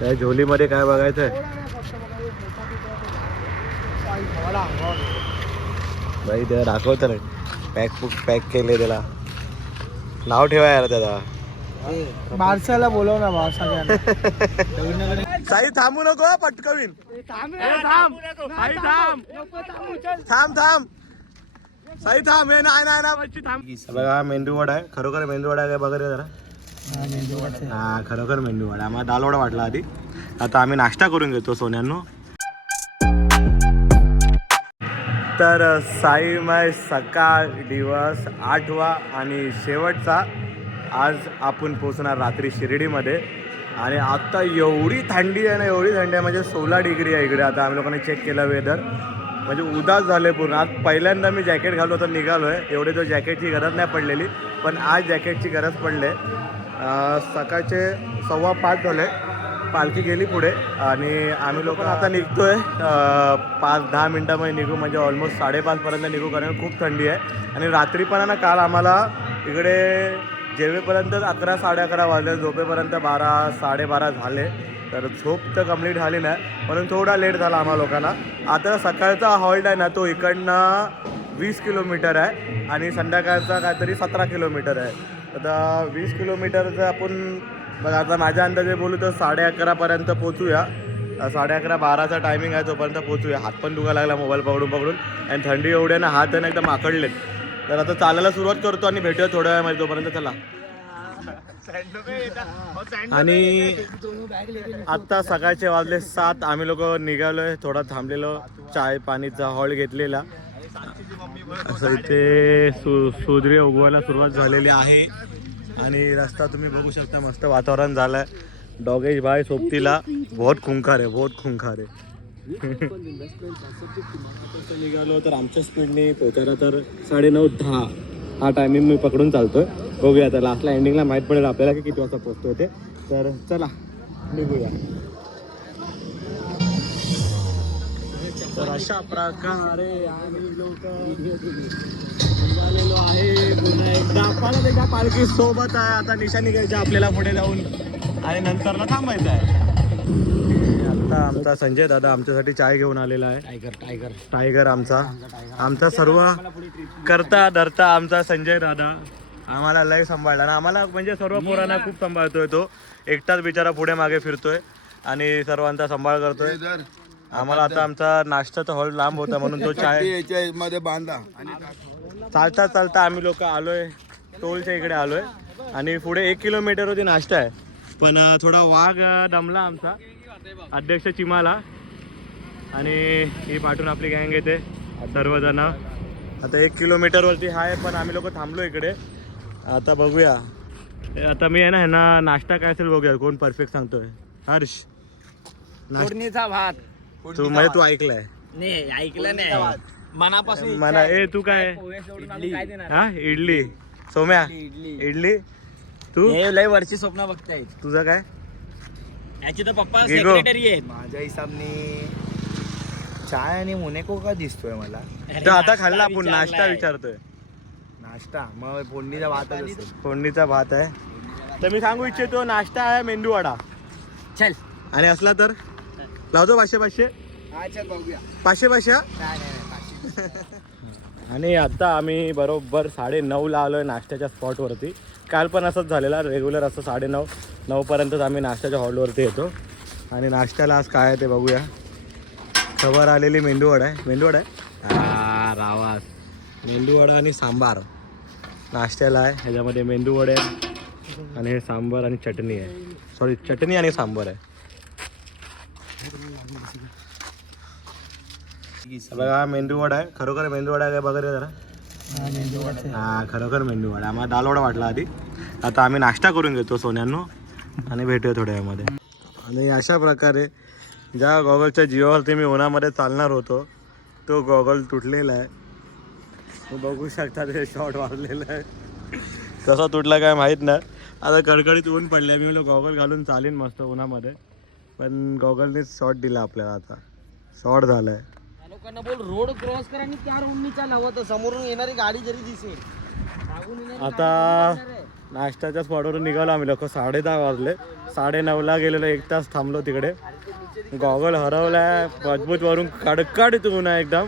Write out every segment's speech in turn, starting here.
त्या झोलीमध्ये काय बघायचं आहे भाई त्याला दाखवतं नाही पॅक पॅक केले त्याला. नाव ठेवा यार त्याला. बारसाला बोलव ना बा सगळ्यांना साई थांबू नको पटकवीन. थांब थांब. साई थांब. हे नाही नाही नाही. थांब. बघा मेंदू वडा आहे. खरोखर मेंदू वडा काय बघा रे जरा. हा खरोखर मेंदू वडा आम्हाला दाल वडा वाटला आधी. आता आम्ही नाश्ता करून घेतो सोन्यांनो. तर साई माय सकाळ दिवस आठवा आणि शेवटचा. आज आपण पोचणार रात्री शिर्डीमध्ये. आणि आत्ता एवढी थंडी आहे ना एवढी थंडी आहे म्हणजे सोळा डिग्री आहे इकडे. आता आम्ही लोकांनी चेक केलं वेदर म्हणजे उदास झाले पूर्ण. आज पहिल्यांदा मी जॅकेट घालू तर निघालो आहे एवढे तो जॅकेटची गरज नाही पडलेली. पण आज जॅकेटची गरज पडले. सकाळचे सव्वा पाच झाले. पालखी गेली पुढे आणि आम्ही लोक आता निघतोय. आहे पाच दहा मिनटामध्ये निघू. म्हणजे ऑलमोस्ट साडेपाचपर्यंत निघू कारण खूप थंडी आहे. आणि रात्री पण ना काल आम्हाला इकडे जेवेपर्यंत अकरा साडे अकरा वाजले झोपेपर्यंत बारा साडेबारा झाले. तर झोप तर कंप्लीट झाली नाही. म्हणून थोडा लेट झाला आम्हा लोकांना. आता सकाळचा हॉल्ट आहे ना तो इकडनं वीस किलोमीटर आहे. आणि संध्याकाळचा काहीतरी सतरा किलोमीटर आहे. आता वीस किलोमीटरचं आपण बघा आता माझ्या अंदाजे बोलू तर साडे अकरापर्यंत पोचूया साडे अकरा बाराचा टायमिंग आहे तोपर्यंत पोचूया हात पण दुखा लागला मोबाईल पकडून पकडून. आणि थंडी एवढी ना हात आहे ना एकदम आकडलेत तर आता चालायला सुरुवात करतो आणि भेटूया थोड्या वेळामध्ये तोपर्यंत. चला. आणि आत्ता सकाळचे वाजले सात. आम्ही लोक निघालोय थोडा थांबलेलो. चाय पाणीचा हॉल घेतलेला. असं इथे सु सूर्य उगवायला सुरुवात झालेली आहे. आणि रस्ता तुम्ही बघू शकता मस्त वातावरण झालंय. डॉगेश भाई सोबतीला बहुत खुंखार आहे बहुत खुंखार आहे. निघालो तर आमच्या स्पीडने पोहोचायला तर साडेनऊ दहा. हा टायमिंग मी पकडून चालतोय. बघूया आता लास्टला एंडिंगला माहीत पडेल आपल्याला की किती वाजता पोहोचतोय ते. तर चला निघूया. तर अशा प्रकारे आम्ही लोक निघालेलो आहे. पुन्हा एकदा परत एकदा पालखी सोबत आहे. आता निशाणी घ्यायची आपल्याला पुढे जाऊन. आणि नंतरला थांबायचं आहे. आता आमचा संजय दादा आमच्यासाठी चाय घेऊन आलेला आहे. Tiger tiger. टायगर आमचा. आमचा सर्व करता धरता आमचा संजय दादा. आम्हाला लय सांभाळला ना आम्हाला म्हणजे सर्व पोरांना खूप सांभाळतोय तो. एकटाच बिचारा पुढे मागे फिरतोय आणि सर्वांचा सांभाळ करतोय. आम्हाला आता आमचा नाश्त्याचा हॉल लांब होता म्हणून तो चायमध्ये बांधा. चालता चालता आम्ही लोक आलोय. टोलच्या इकडे आलोय. आणि पुढे एक किलोमीटर होती नाश्ता आहे. पण थोडा वाघ दमला आमचा. अध्यक्ष चिमाला. आणि ही पाठवून आपली गँग येते. सर्वजण. आता एक किलोमीटरवरती आहे पण आम्ही लोक थांबलो इकडे. आता बघूया. आता मी आहे ना ह्यांना नाश्ता काय असेल बघूया. कोण परफेक्ट सांगतोय. हर्ष. नाश्ता फोडणीचा भात. तू म्हणजे तू ऐकलाय. नाही ऐकलं नाही. मनापासून मला ए तू काय? इडली काय देणार? हा इडली. सोम्या इडली इडली. तू? हे लय वरची स्वप्न बघताय. तुझं काय? याची तर पप्पा गिगो. सेक्रेटरी आहेत. माझ्या हिसाबने चाय आणि मोनेको का दिसतोय मला. तर आता खाल्ला आपण नाश्ता विचारतोय. नाश्ता? मग फोडणीचा भातच असेल फोडणीचा भात आहे. तर मी सांगू इच्छितो नाश्ता आहे मेंदू वडा चल. आणि असला तर? लावतो पाचशे पाचशे? पाचशे पाचशे आणि आता आम्ही बरोबर साडे नऊला आलो आहे नाश्त्याच्या स्पॉटवरती. काल पण असंच झालेला रेग्युलर असं साडे नऊ नऊपर्यंतच आम्ही नाश्त्याच्या हॉलवरती येतो. आणि नाश्त्याला आज काय आहे ते बघूया. खबर आलेली मेंदूवडा आहे. मेंदूवडा आहे? हा रावास. मेंदूवडा आणि सांबार. नाश्त्याला आहे. ह्याच्यामध्ये मेंदूवडे आहे. आणि हे सांबार आणि चटणी आहे. सॉरी चटणी आणि सांबार आहे. बघा मेंदूवडा आहे. खरोखर मेंदूवडा काय बघा रे जरा. हा खरोखर मेंदू वडा. आम्हाला दाल वडा वाटला आधी. आता आम्ही नाश्ता करून घेतो सोन्यांनो. आणि भेटूया थोड्या वेळामध्ये. आणि अशा प्रकारे ज्या गॉगलच्या जिओवरती मी उन्हामध्ये चालणार होतो तो गॉगल तुटलेला आहे. बघू शकता ते शॉर्ट वाढलेला आहे. कसा तुटला काय माहीत नाही. आता कडकडीत ऊन पडले मी म्हणलं गॉगल घालून चालीन मस्त उन्हामध्ये. पण गॉगलनेच शॉर्ट दिला आपल्याला आता. शॉर्ट झाला आहे लोकांना बोल रोड क्रॉस करा आणि चार उन्नी चाल हवं तर. समोरून येणारी गाडी जरी दिसेल मागून येणारी आता नाश्त्याच्या स्पॉटवरून निघालो आम्ही लोक. साडे दहा वाजले. साडे नऊला गेलेलो एक तास थांबलो तिकडे. गॉगल हरवलाय मजबूत वरून कडकडीत ऊन आहे एकदम.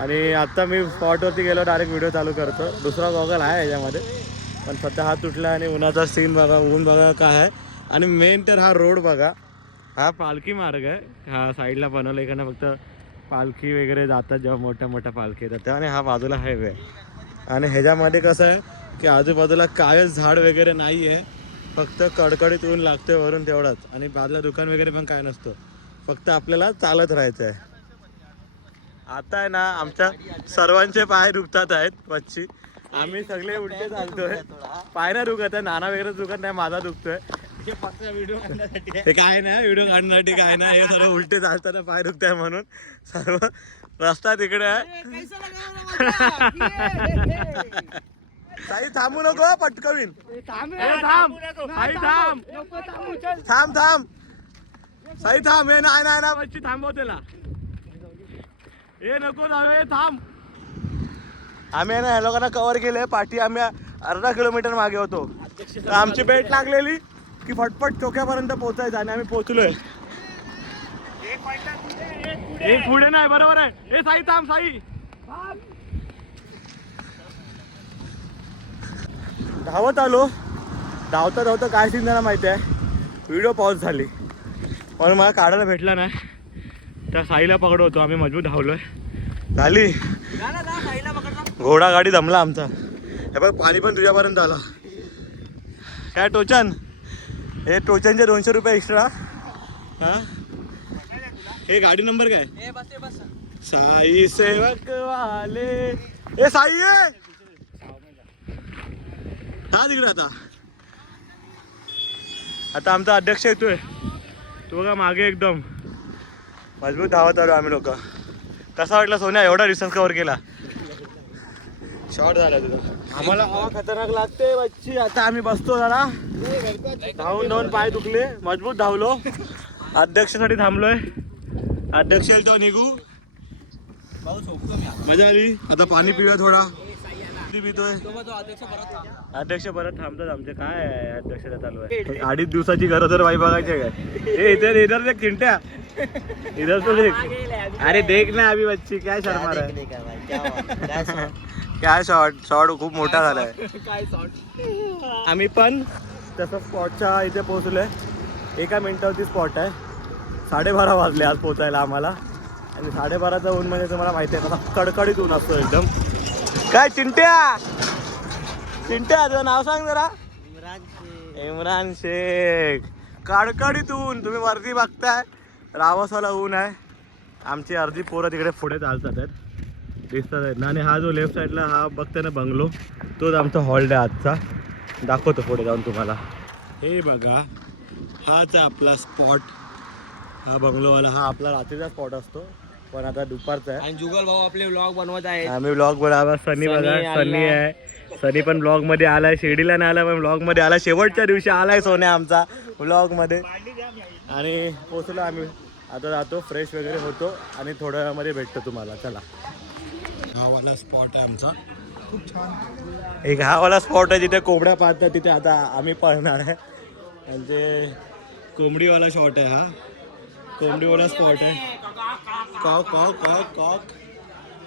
आणि आता मी स्पॉटवरती गेलो डायरेक्ट व्हिडिओ चालू करतो. दुसरा गॉगल आहे याच्यामध्ये. पण सध्या हात तुटला आणि उन्हाचा सीन बघा ऊन बघा काय आहे. आणि मेन तर हा रोड बघा. हा पालखी मार्ग आहे. हा साईडला बनवला इकडनं फक्त पालखी वगैरे जातात जेव्हा मोठ्या मोठ्या पालखी येतात. तेव्हा आणि हा बाजूला हायवे आणि ह्याच्यामध्ये कसं आहे की आजूबाजूला कायच झाड वगैरे नाही आहे फक्त कडकडीत ऊन लागते वरून तेवढाच. आणि बाजूला दुकान वगैरे पण काय नसतं. फक्त आपल्याला चालत राहायचं आहे आता आहे ना आमच्या सर्वांचे पाय दुखतात आहेत पच्ची आम्ही सगळे उलटे चालतोय. पाय ना दुखत आहे नाना वगैरे दुखत नाही माझा दुखतोय. ते काय नाही व्हिडिओ काढण्यासाठी काय नाही हे सर्व उलटे चालताना पाय दुखताय म्हणून सर्व रस्ता तिकडे आहे. साई थांबू नको पटकवीन. थांब साई थांब. थांब. थांब साई थांब. हे नाही नाही ना बच्ची थांबव त्याला. ए नको थांब. आम्ही ना ह्या लोकांना कव्हर केले पाठी आम्ही अर्धा किलोमीटर मागे होतो. आमची बेट लागलेली. की फटफट चोक्यापर्यंत पोहोचायचं आणि आम्ही पोहोचलोय. एक पुढे नाही बरोबर आहे. ए साई थांब साई. धावत आलो. धावता धावता काय सीन झाला माहिती आहे? व्हिडिओ पॉज झाली. पण मला काढायला भेटला नाही. त्या साईला पकडवतो आम्ही मजबूत धावलोय. झाली. घोडा गाडी जमला आमचा. हे बघ पाणी पण तुझ्यापर्यंत आला. काय टोचन? हे टोचनचे दोनशे रुपये एक्स्ट्रा हा? हे गाडी नंबर काय? साई सेवक वाले. ए साई ये हा तिकडे आता. आता आमचा अध्यक्ष येतोय. तो का मागे एकदम. मजबूत धावत आलो आम्ही लोक. कसा वाटला सोन्या? एवढा डिस्टन्स कव्हर केला. शॉर्ट झाला तुझा आम्हाला हवा खतरनाक लागते बच्ची. आता आम्ही बसतो जरा. धावून धावून पाय दुखले. मजबूत धावलो. अध्यक्षासाठी थांबलोय. अध्यक्ष येईल निघू. मजा आली. आता पाणी पिऊया थोडा. पितोय अध्यक्ष परत थांबतात आमचे. काय आहे? अध्यक्षता चालू आहे. अडीच दिवसाची गरज तर बाई बघायची आहे काय? ए इधर इधर देख चिंट्या. इधर तो देख. अरे देख ना अभी बच्ची काय शर्मा आहे काय शॉर्ट शॉर्ट खूप मोठा झालाय. आम्ही पण तसं स्पॉटच्या इथे पोहोचलोय. एका मिनिटावरती स्पॉट आहे. साडेबारा वाजले आज पोचायला आम्हाला. आणि साडेबाराचा ऊन म्हणजे तुम्हाला माहिती आहे कडकडीत ऊन असतो एकदम. काय चिंट्या? चिंट्या तुझं नाव सांग जरा. इम्रान शेख. कडकडीत ऊन तुम्ही वरती बघताय. रावसाला ऊन आहे. आमची अर्धी पोरं तिकडे पुढे चालतात आहेत. दिसतात आहेत. ना आणि हा जो लेफ्ट साईडला हा बघताय ना बंगलो तोच आमचा हॉल्ड आहे आजचा. दाखवतो पुढे जाऊन तुम्हाला. हे बघा हाच आहे आपला स्पॉट हा बंगलोवाला हा आपला रात्रीचा स्पॉट असतो. पण आता दुपारचा आहे. आणि जुगल भाऊ आपले व्लॉग बनवत आहेत. आम्ही ब्लॉग बघा सनी बघा सनी आहे. सनी पण ब्लॉगमध्ये आलाय शिर्डीला नाही आला पण ब्लॉगमध्ये आला. शेवटच्या दिवशी आलाय सोन्या आमचा ब्लॉगमध्ये. आणि पोचलो आम्ही. आता जातो फ्रेश वगैरे होतो आणि थोड्या वेळामध्ये भेटतो तुम्हाला. चला. हा वाला स्पॉट आहे आमचा. एक हा वाला स्पॉट आहे जिथे कोंबड्या पाहतात तिथे आता आम्ही पळणार आहे. म्हणजे कोंबडीवाला शॉट आहे हा. कोंबडीवाला स्पॉट आहे. कॉक कॉक कॉक कॉक.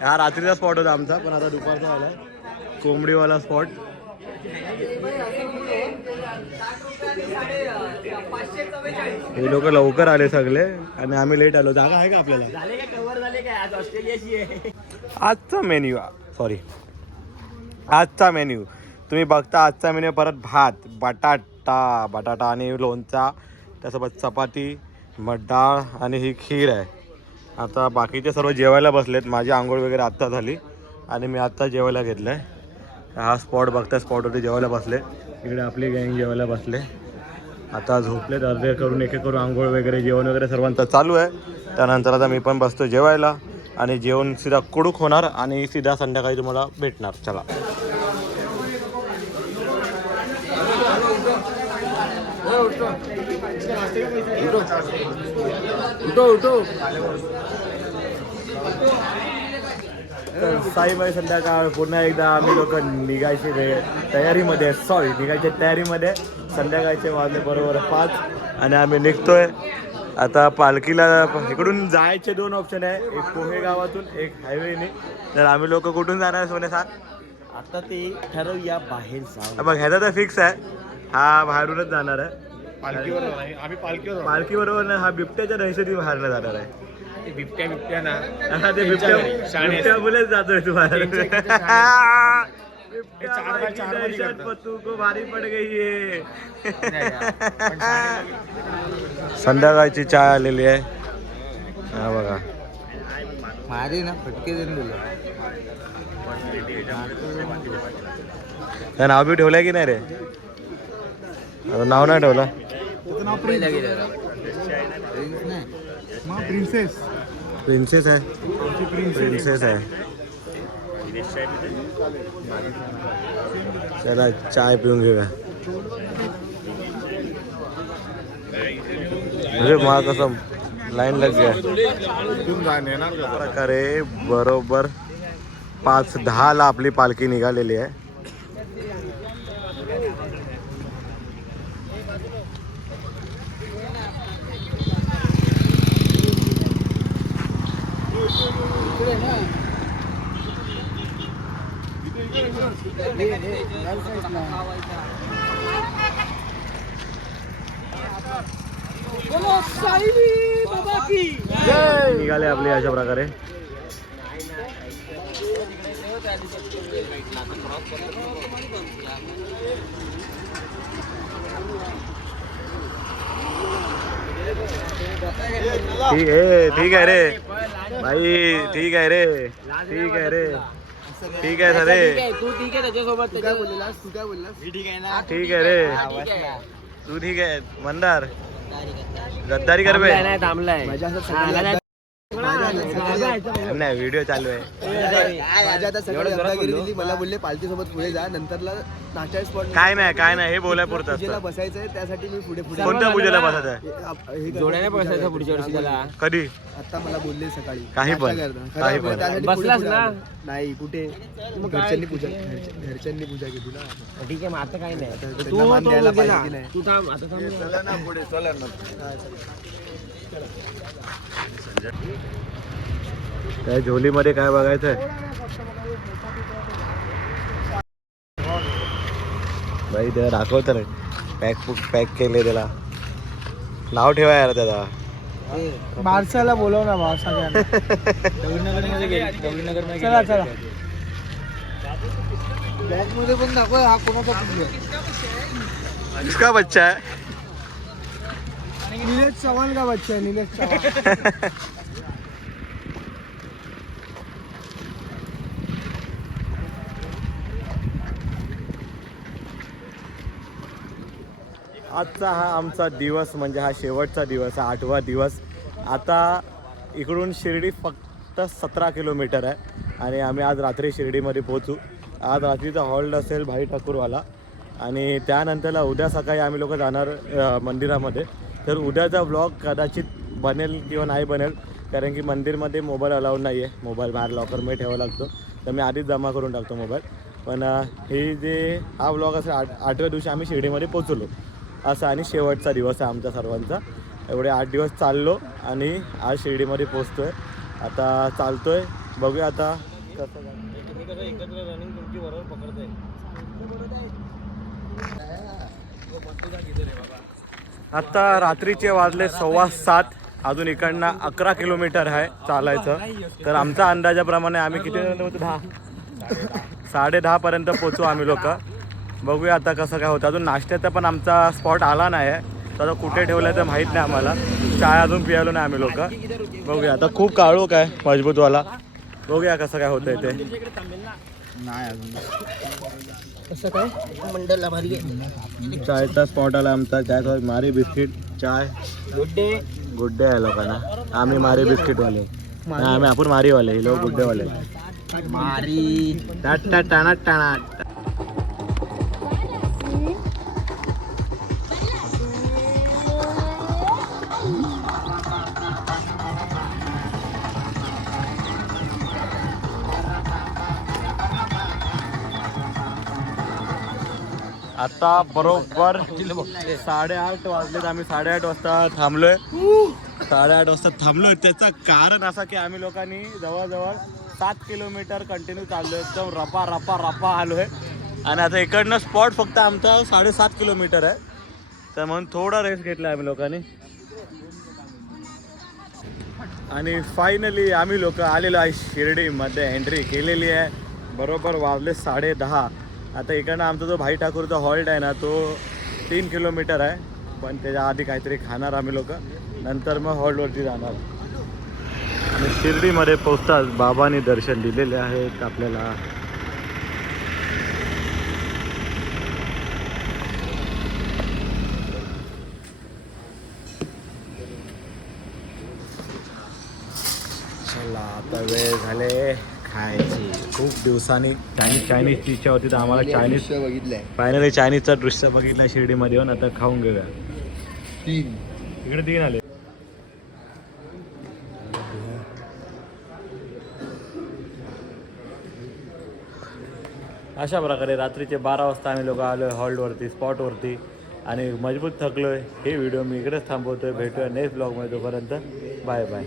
हा रात्रीचा स्पॉट होता आमचा पण आता दुपारचा आला कोंबडीवाला स्पॉट हे लोक लवकर आले सगळे आणि आम्ही लेट आलो. जागा आहे का आपल्याला? झाले काय? कव्हर झाले काय? आज ऑस्ट्रेलियाची आहे. आजचा मेन्यू सॉरी आजचा मेन्यू तुम्ही बघता आजचा मेन्यू परत भात बटाटा बटाटा आणि लोणचा त्यासोबत चपाती मग डाळ आणि ही खीर आहे. आता बाकीचे सर्व जेवायला बसलेत. माझी आंघोळ वगैरे आत्ता झाली आणि मी आत्ता जेवायला घेतलं आहे हा स्पॉट बघता स्पॉटवरती जेवायला बसले. इकडे आपली गँग जेवायला बसले. आता झोपले अर्धे करून एक करून आंघोळ वगैरे जेवण वगैरे सर्वांचं चालू आहे. त्यानंतर आता मी पण बसतो जेवायला आणि जेवण सीधा कुडूक होणार आणि सीधा संध्याकाळी तुम्हाला भेटणार. चला. तर साईबाई संध्याकाळ पुन्हा एकदा आम्ही लोक निघायचे रे- तयारीमध्ये सॉरी निघायच्या तयारीमध्ये. संध्याकाळचे वाजले बरोबर पाच आणि आम्ही निघतोय. आता पालखीला इकडून जायचे दोन ऑप्शन आहे. एक पोहे गावातून एक हायवेने तर आम्ही लोक कुठून जाणार सोने सांग? आता ते ठरवूया बाहेर जाऊ बघ ह्याचा तर फिक्स आहे. हा बाहेरूनच जाणार आहे. पालखीवर आम्ही पालखीवर पालखी बरोबर हा बिबट्याच्या दहशती बाहेरला जाणार आहे. बिबट्या बिबट्या ना. हा, ते बिबट्या शाणे बिबट्या मुलेच जातोय तू बाहेर बिबट्या चार बाय भाई की चारमध्ये दहशत करतात. पत्तू को भारी पड गई है संध्याकाळची चाय आलेली आहे. हा बघा. मारे ना फटके देऊन दिलं. नाव बी ठेवलंय की नाही रे? नाव नाही ठेवलं. प्रिन्सेस प्रिन्सेस है। प्रिंसेस है। चला, चाय पिऊन घेऊया अरे मा कसं लाईन लग गया। प्रकारे बरोबर। पाच दहाला आपली पालखी निघालेली आहे। निघाले आपली अशा प्रकारे. ठीक आहे ठीक आहे रे. भाई ठीक आहे रे. ठीक आहे रे. ठीक आहे ना रे तू ठीक आहे त्याच्यासोबत तू काय बोललेलास तू काय बोललास मी ठीक आहे. ना ठीक आहे रे तू ठीक आहे मंदार गद्दारी कर बे नाही थांबलाय माझ्या हातात हा, सगळी नाही, व्हिडिओ चालू आहे. माझ्या आता सगळी दादागिरी दिली मला बोलले पालखी सोबत पुढे जा नंतरला नाचाय स्पॉट काय नाही काय नाही हे बोलाय पुरतं पूजेला बसायचंय त्यासाठी मी पुढे पुढे कोणत्या पूजेला करण्याची जोड्याने बसायचं. पुढच्या वर्षी त्याला. कधी? आता मला बोलले सकाळी. काही पण. काही पण. पुढे बसलास पुढे ना? नाही कुठे? घरच्यांनी पूजा घरच्या- घरच्यांनी पूजा केली ना. ठीक आहे मग आता काय नाही. तू द्यायला. पाहिजे नाही? तू थांब आता थांब. त्या झोलीमध्ये काय बघायचं आहे भाई त्याला दाखवत रे. पॅक पॅक केले त्याला. नाव ठेवा यार त्याला. बारसाला बोलव ना भाव सगळ्यांना चला चला. बॅगमध्ये पण दाखव हा कोणाचा पुतळा किसका बच्चा है निलेश चव्हाण का बच्चा है निलेश चव्हाण. आजचा हा आमचा दिवस म्हणजे हा शेवटचा दिवस हा आठवा दिवस. आता इकडून शिर्डी फक्त सतरा किलोमीटर आहे आणि आम्ही आज रात्री शिर्डीमध्ये पोहोचू. आज रात्रीचा हॉल्ट असेल भाई ठाकूरवाला आणि त्यानंतरला उद्या सकाळी आम्ही लोक जाणार मंदिरामध्ये. तर उद्याचा ब्लॉग कदाचित बनेल किंवा नाही बनेल कारण की मंदिरमध्ये मोबाईल अलाउड नाही आहे मोबाईल बाहेर लॉकरमध्ये ठेवावा लागतो. तर मी आधीच जमा करून टाकतो मोबाईल पण हे जे हा ब्लॉग असेल आठ आठव्या दिवशी आम्ही शिर्डीमध्ये पोचलो असा आणि शेवटचा दिवस आहे आमचा सर्वांचा. एवढे आठ दिवस चाललो आणि आज शिर्डीमध्ये पोचतो आहे आता चालतो आहे बघूया आता कसं काय. आता रात्रीचे वाजले सव्वा सात. अजून इकडनं अकरा किलोमीटर आहे चालायचं. तर आमच्या अंदाजाप्रमाणे आम्ही किती दहा साडे दहा पर्यंत पोचू आम्ही लोक. बघूया आता कसं काय होतं. अजून नाश्त्याचा पण आमचा स्पॉट आला नाही आहे तर आता कुठे ठेवलं तर माहीत नाही आम्हाला. चाय अजून पियालो नाही आम्ही लोक. बघूया आता खूप काळोख आहे मजबूतवाला. बघूया कसं काय होतंय ते. नाही अजून. कसं काय? मंडळला भारी आहे. चायचा स्पॉट आला आमचा. काय मारी बिस्किट चाय. गुड्डे. गुड्डे आहे लोकांना. आम्ही मारी बिस्किटवाले. नाही, आम्ही आपण मारीवाले. हे लोक गुड्डेवाले. मारी. टाट टाट टाणाट. आता बरोबर साडेआठ वाजलेत आम्ही साडेआठ वाजता थांबलोय. साडेआठ वाजता थांबलोय. त्याचं कारण असं की आम्ही लोकांनी जवळजवळ सात किलोमीटर कंटिन्यू चाललोय. एकदम रपा रपा रपा आलोय. आणि आता इकडनं स्पॉट फक्त आमचा साडेसात किलोमीटर आहे. तर म्हणून थोडा रेस्ट घेतला आम्ही लोकांनी. आणि फायनली आम्ही लोक आलेलो आहे शिर्डीमध्ये. एंट्री केलेली आहे. बरोबर वाजले साडे दहा आता इकडनं आमचा जो भाई ठाकूरचा हॉल्ट आहे ना तो तीन किलोमीटर आहे. पण त्याच्या आधी काहीतरी खाणार आम्ही लोक. नंतर मग हॉल्टवरती जाणार. आणि शिर्डीमध्ये पोचताच बाबांनी दर्शन दिलेले आहेत आपल्याला. चला आता वेळ झाले. खायची. खूप दिवसांनी चायनीज चायनीजची इच्छा होती तर आम्हाला चायनीज बघितलंय. फायनली चायनीजचा दृश्य बघितला शिर्डीमध्ये येऊन. आता खाऊन घेऊया. तीन. इकडे तीन आले. अशा प्रकारे रात्रीचे बारा वाजता आम्ही लोक आलो हॉल्टवरती स्पॉटवरती. आणि मजबूत थकलोय. हे व्हिडिओ मी इकडेच थांबवतोय. भेटूया नेक्स्ट ब्लॉगमध्ये तोपर्यंत. Bye bye.